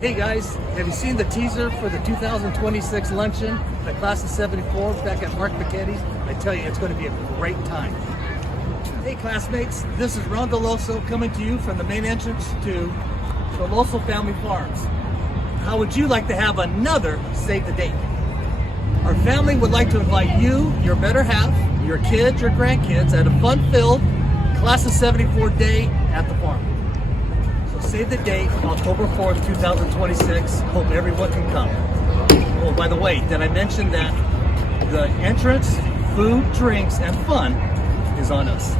Hey guys, have you seen the teaser for the 2026 luncheon, the class of 74 back at Mark McKetty's? I tell you, it's going to be a great time. Hey classmates, this is Ron DellOsso coming to you from the main entrance to DellOsso Family Farms. How would you like to have another Save the Date? Our family would like to invite you, your better half, your kids, your grandkids at a fun-filled class of 74 day at the farm. Save the date, October 4th, 2026. Hope everyone can come. Oh, by the way, did I mention that the entrance, food, drinks, and fun is on us?